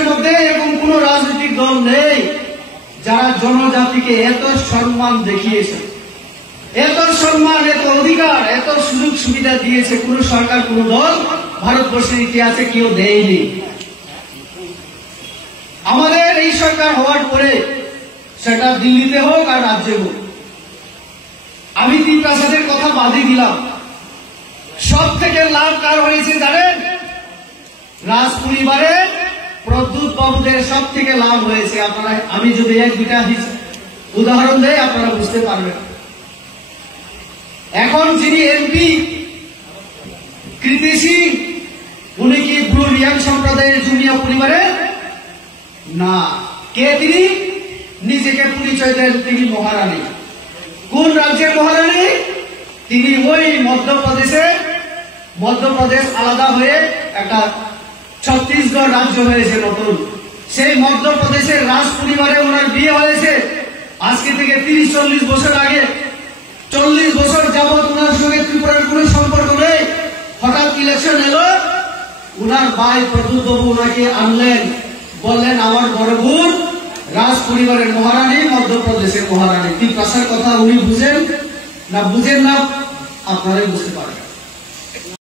দেশের মধ্যে এরকম কোন রাজনৈতিক দল নেই যারা জনজাতিকে এত সম্মান দেখিয়েছে, এত সম্মান, এত অধিকার, এত সুযোগ সুবিধা দিয়েছে। কোন সরকার, কোন দল ভারতবর্ষের ইতিহাসে কেউ দেয়নি। আমাদের এই সরকার হওয়ার পরে, সেটা দিল্লিতে হোক আর রাজ্যে হোক, আমি 3 প্রাসাদের কথা বাদই দিলাম, সব থেকে লাভ কার হয়েছে জানেন? রাজ পরিবারের প্রদ্যুৎ বাবুদের সব থেকে লাভ হয়েছে। আপনারা, আমি যদি 1-2টা উদাহরণ দেই আপনারা বুঝতে পারবেন। এখন যিনি এমপি কৃতি সিং, উনি কি ব্লু রিয়াং সম্প্রদায়ের জুনিয়া পরিবারের না? কে তিনি? নিজেকে পরিচয় দেন তিনি মহারানী। কোন রাজ্যের মহারানী? তিনি ওই মধ্যপ্রদেশ আলাদা হয়ে একটা ছত্তিশগড় রাজ্য হয়েছে নতুন, সেই মধ্যপ্রদেশের রাজ পরিবারে ওনার বিয়ে হয়েছে। আজকে থেকে 30-40 বছর আগে, 40 বছর যাবৎ ওনার সঙ্গে ত্রিপুরার কোন সম্পর্ক নেই। হঠাৎ ইলেকশন এলো, ওনার ভাই প্রদ্যুৎ বাবু ওনাকে আনলেন, বললেন আমার বড় বোন রাজ পরিবারের মহারানী, মধ্যপ্রদেশের মহারানী। 3 ভাষার কথা উনি বুঝেন না, বুঝেন না, আপনারাই বুঝতে পারেন।